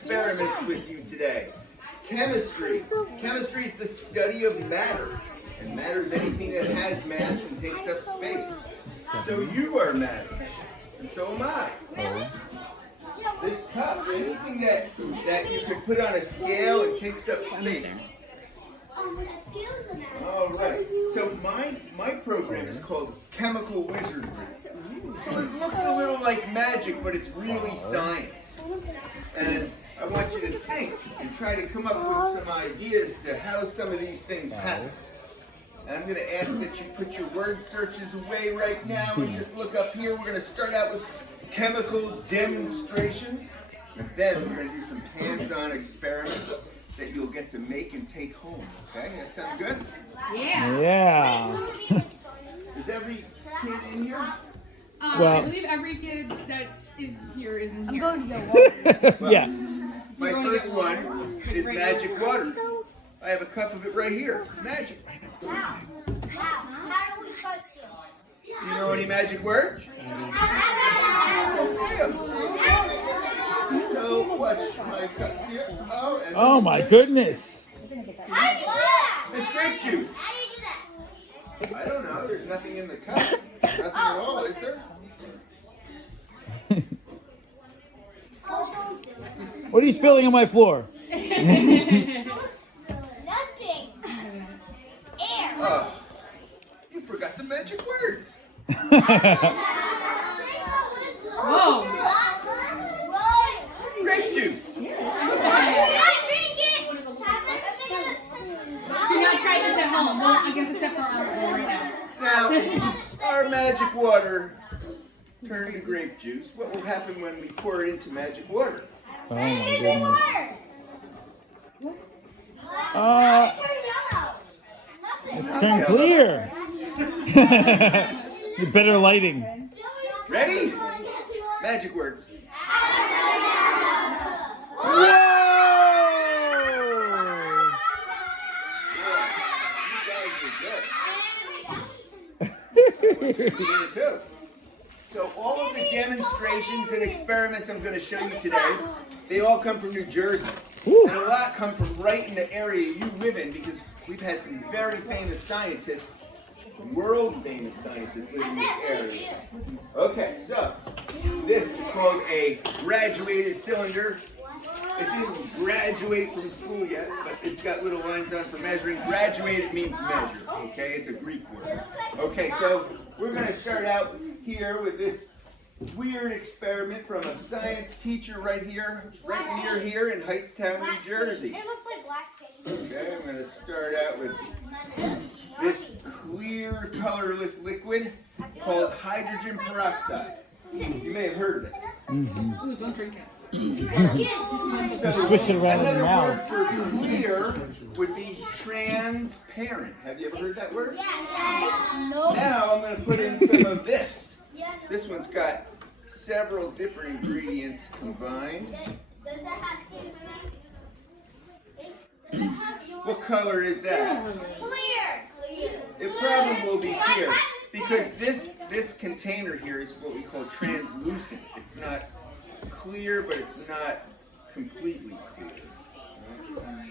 Experiments with you today. Chemistry. Chemistry is the study of matter. And matter is anything that has mass and takes up space. So you are matter. And so am I. This cup, anything that you can put on a scale and takes up space. All right. So my program is called Chemical Wizardry. So it looks a little like magic, but it's really science. And I want you to think and try to come up with some ideas to how some of these things happen. And I'm going to ask that you put your word searches away right now and just look up here. We're going to start out with chemical demonstrations. And then we're going to do some hands-on experiments that you'll get to make and take home. Okay? That sound good? Yeah. Is every kid in here? I believe every kid that is here is in here. I'm going to get water. Yeah. My first one is magic water. I have a cup of it right here. It's magic. How do we trust him? Do you know any magic words? Let's see them. So watch my cups here. Oh my goodness. How do you do that? It's grape juice. How do you do that? I don't know. There's nothing in the cup. Nothing at all, is there? What are you spilling on my floor? Nothing. Air. Oh, you forgot the magic words. Whoa! Grape juice. Can I drink it? Do not try this at home. Well, I guess except for our bowl right now. Now, our magic water turned to grape juice. What will happen when we pour it into magic water? Oh my goodness. Turn clear. Better lighting. Ready? Magic words. So all of the demonstrations and experiments I'm going to show you today, they all come from New Jersey. And a lot come from right in the area you live in because we've had some very famous scientists, world famous scientists live in this area. Okay, so this is called a graduated cylinder. It didn't graduate from school yet, but it's got little lines on for measuring. Graduated means measure, okay? It's a Greek word. Okay, so we're going to start out here with this weird experiment from a science teacher right here, right near here in Hightstown, New Jersey. It looks like black paint. Okay, I'm going to start out with this clear, colorless liquid called hydrogen peroxide. You may have heard of it. Ooh, don't drink it. So Swish it around in another your mouth. word for clear would be transparent. Have you ever heard that word? No. Now I'm going to put in some of this. This one's got several different ingredients combined. Does that have skin in it? Does it have your... What color is that? Clear. It probably will be clear because this container here is what we call translucent. It's not clear, but it's not completely clear.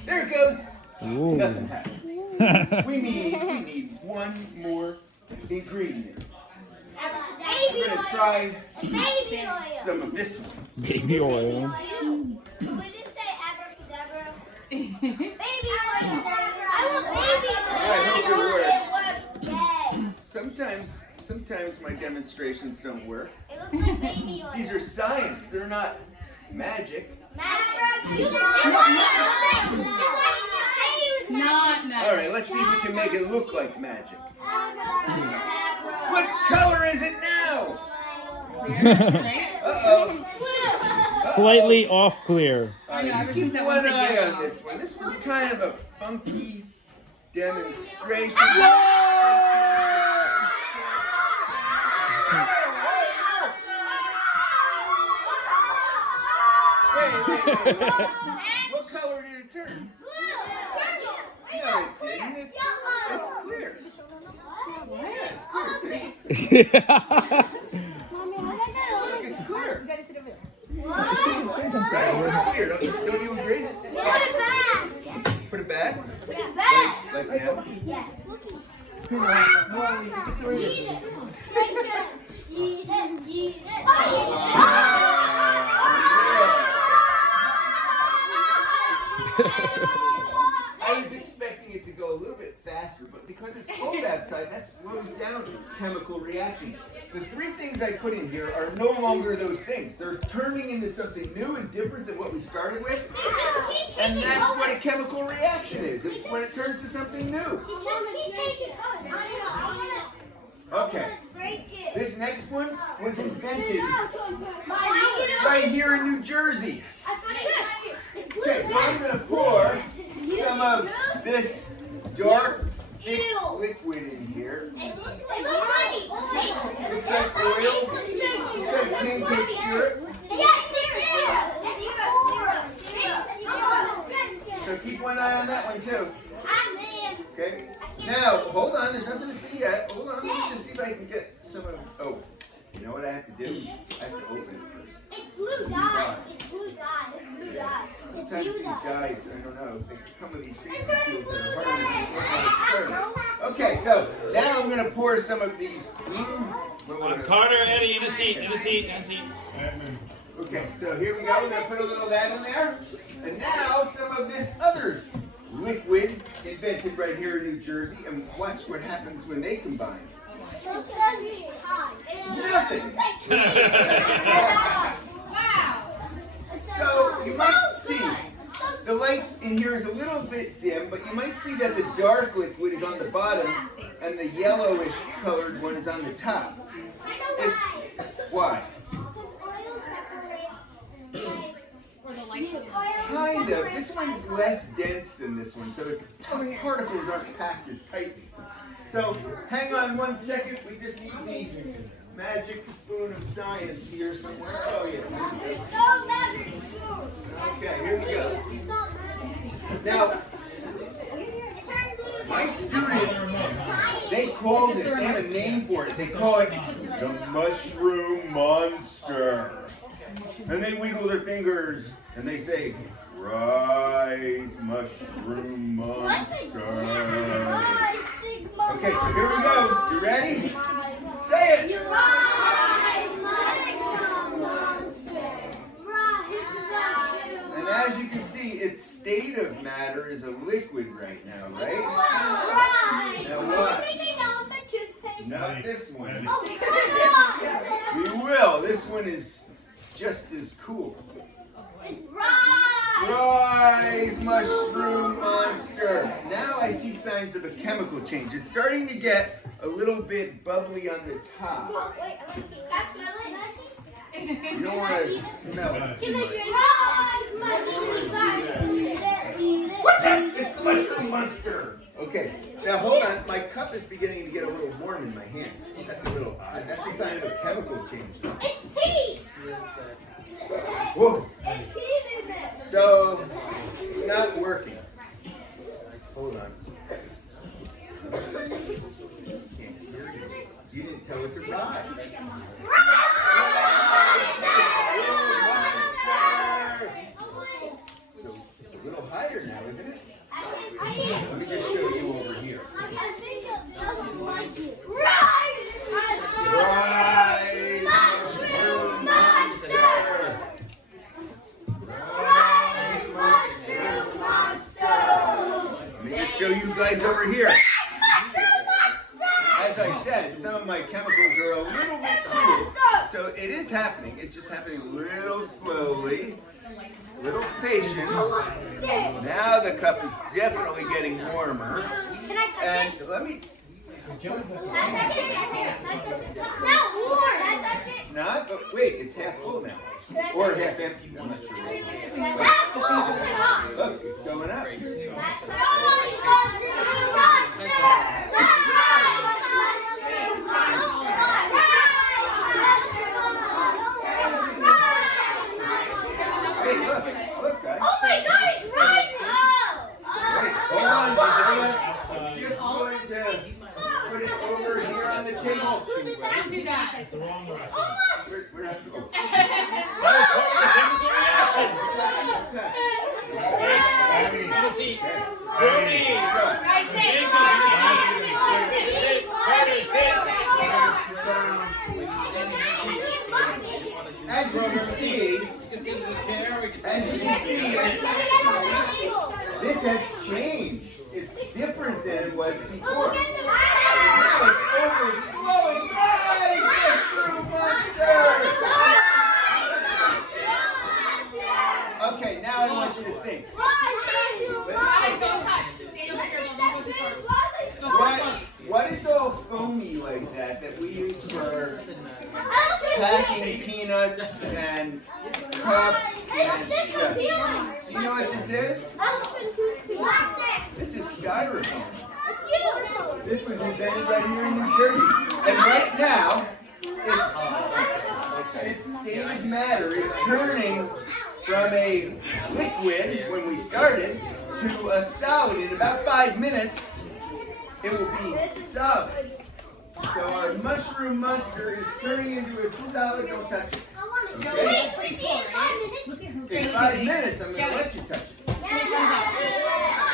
There it goes. Ooh. Nothing happened. We need one more ingredient. Baby We're gonna oil. try Baby oil. some of this one. Baby oil. Would you say abracadabra? Baby oil. I want baby oil. I hope it works. Sometimes my demonstrations don't work. It looks like baby oil. These are science. They're not magic. All right, let's see if we can make it look like magic. What color is it now? Uh-oh. Slightly off clear. I know, ever since Keep that one one eye thing. on this one. This one's kind of a funky demonstration. Wait. What color did it turn? No, it didn't. It's clear. Yeah, it's clear. See? Look, it's clear. Right, it's clear. clear. Don't you agree? Put it back. Put it back. Put it back. Like now. Yes. Come on. Eat it. Eat it. Eat it. I was expecting it to go a little bit faster, but because it's cold outside, that slows down chemical reactions. The three things I put in here are no longer those things. They're turning into something new and different than what we started with. And that's what a chemical reaction is. It's when it turns to something new. Okay. This next one was invented right here in New Jersey. Okay, so I'm going to pour some of this dark, thick liquid in here. Looks like oil. Looks like pancake syrup. So keep one eye on that one too. Okay. Now, hold on. There's nothing to see yet. Hold on. Let me just see if I can get some of. Oh, you know what I have to do? I have to open it first. It's blue dye. It's blue dye. It's blue dye. Sometimes these guys, I don't know, they come with these safety seals that are harder to turn. Okay, so now I'm going to pour some of these. Carter, Eddie, in a seat, in a seat, in a seat. Okay, so here we go. We're going to put a little of that in there. And now some of this other liquid invented right here in New Jersey. And watch what happens when they combine. Nothing. Wow. So you might see the light in here is a little bit dim, but you might see that the dark liquid is on the bottom and the yellowish colored one is on the top. It's why? Or the lights of Kind of. This one's less dense than this one, so its particles aren't packed as tightly. So hang on 1 second. We just need the magic spoon of science here somewhere. Oh yeah. Okay, here we go. Now, my students, they call this, they have a name for it. They call it the mushroom monster. And they wiggle their fingers and they say, rise, mushroom monster. Okay, so here we go. You ready? Say it. And as you can see, its state of matter is a liquid right now, right? Now watch. Not this one. We will. This one is just as cool. Rise, mushroom monster. Now I see signs of a chemical change. It's starting to get a little bit bubbly on the top. You don't want to smell it too much. It's the mushroom monster. Okay, now hold on. My cup is beginning to get a little warm in my hands. That's a little odd. That's a sign of a chemical change. Whoa. So, it's not working. Hold on. You didn't tell it to rise. So, it's a little higher now, isn't it? Let me just show you over here. Rise, mushroom monster! Let me just show you guys over here. As I said, some of my chemicals are a little bit cool. So it is happening. It's just happening a little slowly. Little patience. Now the cup is definitely getting warmer. And let me... It's not warm. It's not? Oh, wait, it's half full now. Or half empty. I'm not sure. Look, it's going up. Hey, look, guys. Oh my God, it's rising! Wait, hold on. Just going to put it over here on the table. Don't do that. It's the wrong way. We're not to go. Chemical reaction. a seat. Rudy. Guys, sit. As you can see, this has changed. It's different than it was before. Now it's overflowing. Nice, mushroom monster! Okay, now I want you to think. Guys, don't touch. Stay over here. What is all foamy like that we use for packing peanuts and cups and stuff? You know what this is? This is styrofoam. This was invented right here in New Jersey. And right now, its state of matter is turning from a liquid when we started to a solid. In about 5 minutes, it will be solid. So our mushroom monster is turning into a solid. Don't touch it. Okay? In 5 minutes, I'm going to let you touch it.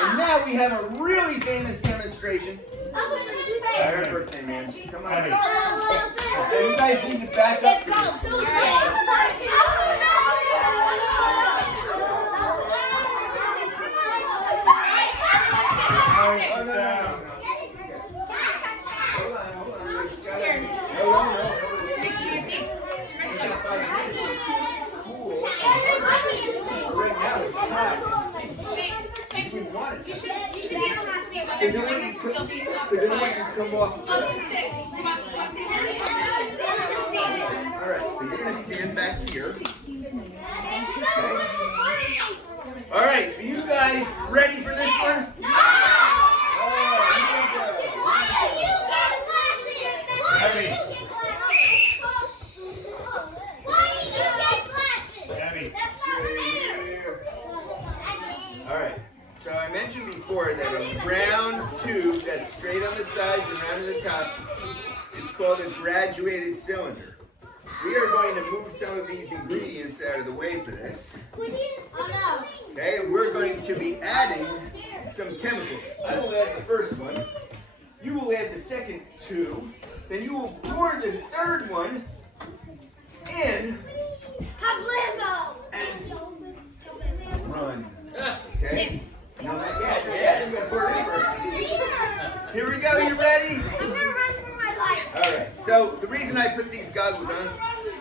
And now we have a really famous demonstration. Happy birthday, man. Come on. You guys need to back up for this. Oh, no. You should be able to see what they're doing. You'll be up Alright, so you're going to stand back here. Okay. Alright, are you guys ready for this one? Alright, so I mentioned before that a round tube that's straight on the sides and round at the top is called a graduated cylinder. We are going to move some of these ingredients out of the way for this. Okay, and we're going to be adding some chemicals. I will add the first one. You will add the second two. Then you will pour the third one in and run. Okay? No, not yet. Yeah, I'm going to pour it in first. Here we go. You ready? Alright, so the reason I put these goggles on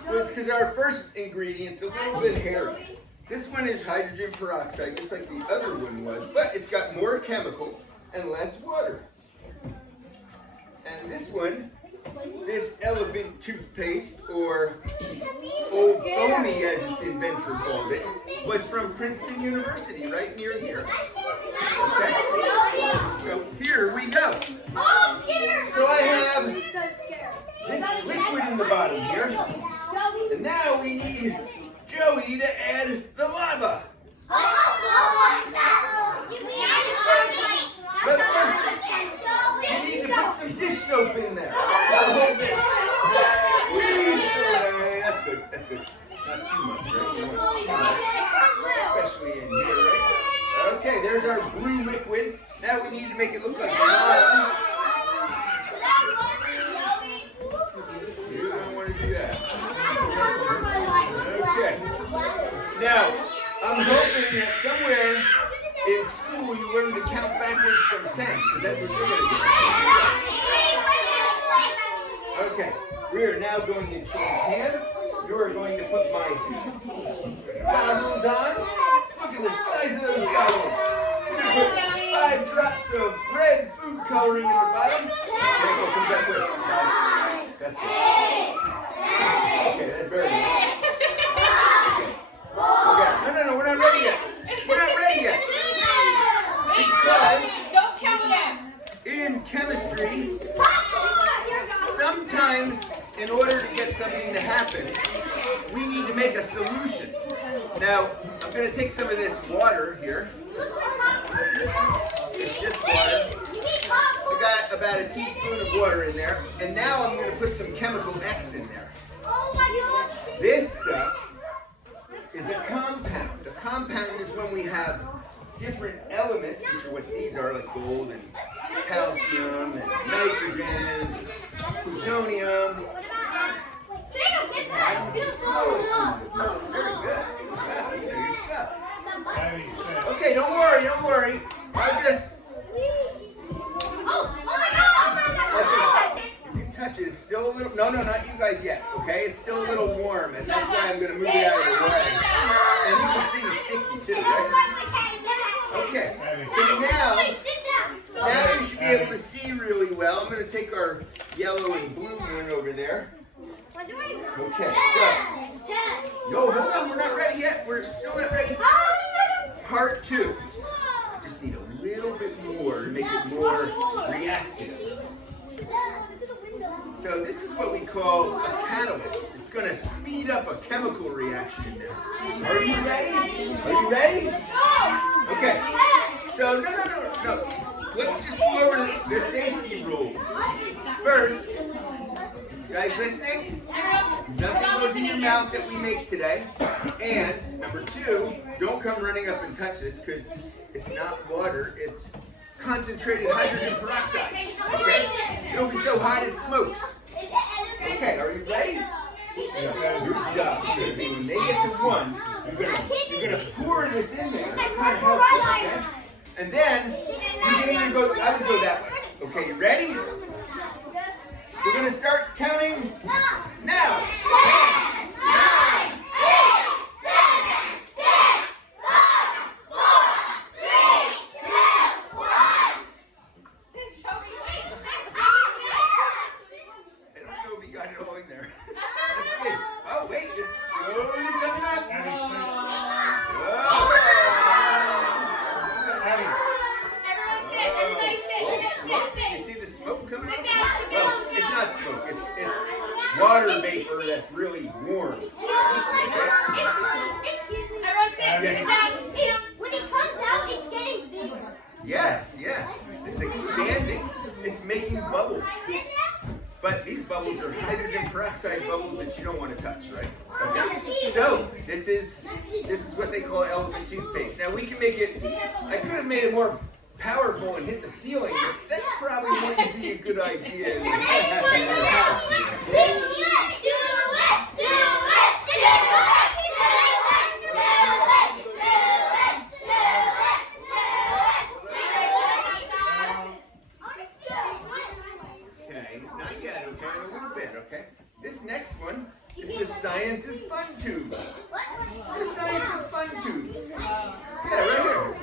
was because our first ingredient's a little bit hairy. This one is hydrogen peroxide, just like the other one was, but it's got more chemical and less water. And this one, this elephant toothpaste, or Old Foamy as its inventor called it, was from Princeton University, right near here. Okay? So here we go. So I have this liquid in the bottom here. And now we need Joey to add the lava. But first, you need to put some dish soap in there. Now hold this. That's good, that's good. Not too much, right? Especially in here, right? Okay, there's our blue liquid. Now we need to make it look like lava. You don't want to do that. Okay. Now, I'm hoping that somewhere in school you learn to count backwards from 10, because that's what you're going to do. Okay, we are now going to change hands. You are going to put my goggles on. Look at the size of those goggles. You're going to put 5 drops of red food coloring in the bottom. Careful, comes up quick. That's good. Okay, that's very good. Okay. No, we're not ready yet. We're not ready yet. Because don't count them. In chemistry, sometimes in order to get something to happen, we need to make a solution. Now, I'm going to take some of this water here. It's just water. I got about a teaspoon of water in there. And now I'm going to put some chemical X in there. This stuff is a compound. A compound is when we have different elements, which are what these are, like gold and calcium and nitrogen, plutonium. Very good. Wow, you know your stuff. Okay, don't worry. I'll just. Oh my God! You can touch it. It's still a little. No, not you guys yet. Okay, it's still a little warm, and that's why I'm going to move it out of the way. And you can see it's sticky too. Right? Okay. So now you should be able to see really well. I'm going to take our yellow and blue one over there. Okay. So, yo, hold on. We're not ready yet. We're still not ready. Part 2. I just need a little bit more to make it more reactive. So this is what we call a catalyst. It's going to speed up a chemical reaction in there. Are you ready? Are you ready? Okay. So no. Let's just go over the safety rules. First, you guys listening? Nothing goes in your mouth that we make today. And number 2, don't come running up and touch this because it's not water. It's concentrated hydrogen peroxide. Okay? It'll be so hot it smokes. Okay, are you ready? Your job is going to be when they get to 1, you're gonna pour this in there. Kind of help them, okay? And then you're gonna either go. I would go that way. Okay, you ready? We're gonna start counting now. 10, 9, 8, 7, 6, 5, 4, 3, 2, 1. I don't know if we got it all in there. Let's see. Oh wait, it's slowly coming up. You see the smoke coming up? Well, it's not smoke. It's water vapor that's really warm. Excuse me. When it comes out, it's getting bigger. Yes, yeah. It's expanding. It's making bubbles. But these bubbles are hydrogen peroxide bubbles that you don't want to touch, right? Okay. So this is what they call elephant toothpaste. Now we can make it. I could have made it more powerful and hit the ceiling, but that probably wouldn't be a good idea in your house. Okay, not yet, okay, a little bit, okay? This next one is the Science is Fun tube. The Science is Fun tube. Yeah, right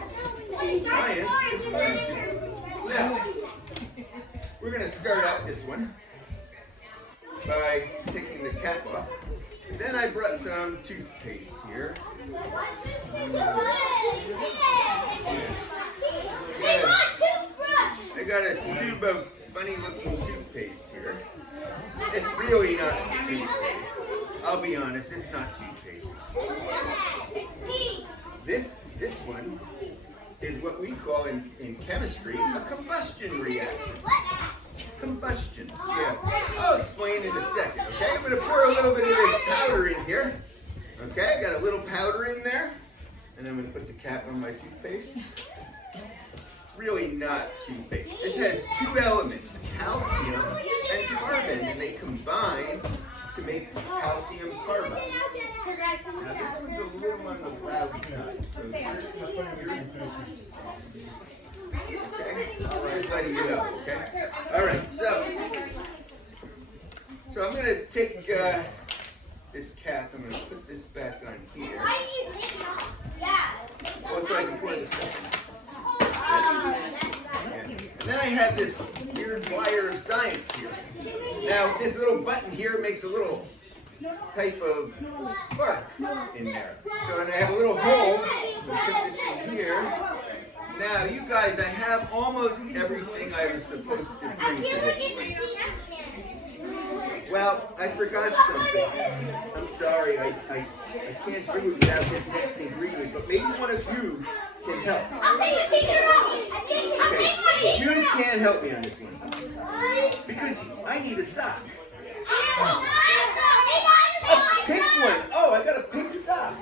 here. Science is Fun tube. Now, we're going to start out this one by taking the cap off. Then I brought some toothpaste here. I got a tube of funny looking toothpaste here. It's really not toothpaste. I'll be honest, it's not toothpaste. This one is what we call in chemistry a combustion reactor. Combustion. Yeah. I'll explain in a second, okay? I'm going to pour a little bit of this powder in here. Okay, I got a little powder in there. And I'm going to put the cap on my toothpaste. It's really not toothpaste. This has 2 elements, calcium and carbon, and they combine to make calcium carbide. Now this one's a little on the loud side. So okay? Just letting you know, okay? Alright, so I'm going to take this cap, I'm going to put this back on here. Why do you take it off? Yeah. Well, so I can pour this stuff in. And then I have this weird wire of science here. Now, this little button here makes a little type of spark in there. So, and I have a little hole. Put this in here. Now, you guys, I have almost everything I was supposed to bring to this place. Well, I forgot something. I'm sorry, I can't do it without this next ingredient, but maybe one of you can help. I'll take your teacher off. I'll take my teacher You can't help me on this one. Because I need a sock. A pink one. Oh, I got a pink sock.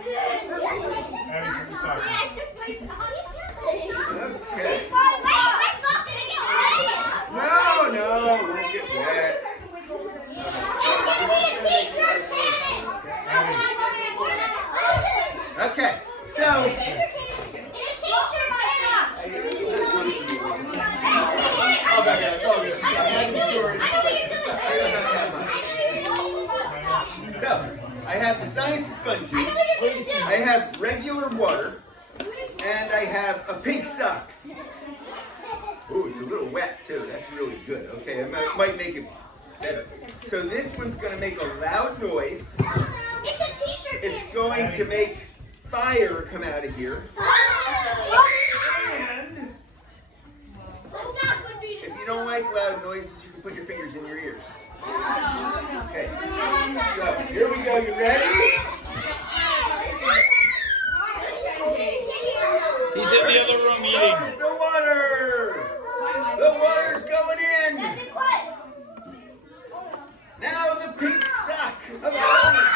And I have a pink sock. Ooh, it's a little wet too. That's really good. Okay, I might make it better. So this one's going to make a loud noise. It's a t-shirt. It's going to make fire come out of here. And if you don't like loud noises, you can put your fingers in your ears. Okay. So here we go. You ready? He's in the other room eating. The water. The water's going in. Now the pink sock of fire.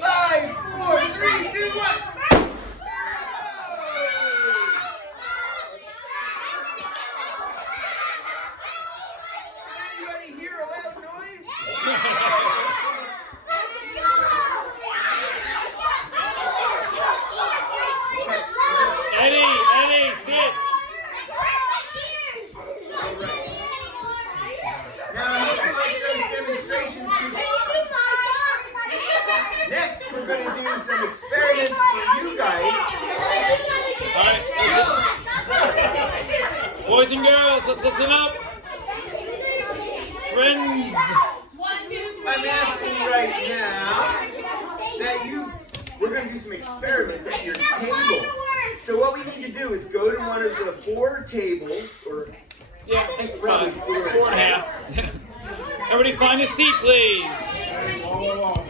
5, 4, 3, 2, 1. Anybody hear a loud noise? Eddie, sit. Now I hope you like those demonstrations. 'Cause next we're going to do some experiments for you guys. All right. Boys and girls, let's listen up. Friends. I'm asking right now that we're going to do some experiments at your table. So what we need to do is go to one of the 4 tables, or Yeah, probably 4 and a half. Everybody find a seat, please. Hey, whoa, whoa, whoa.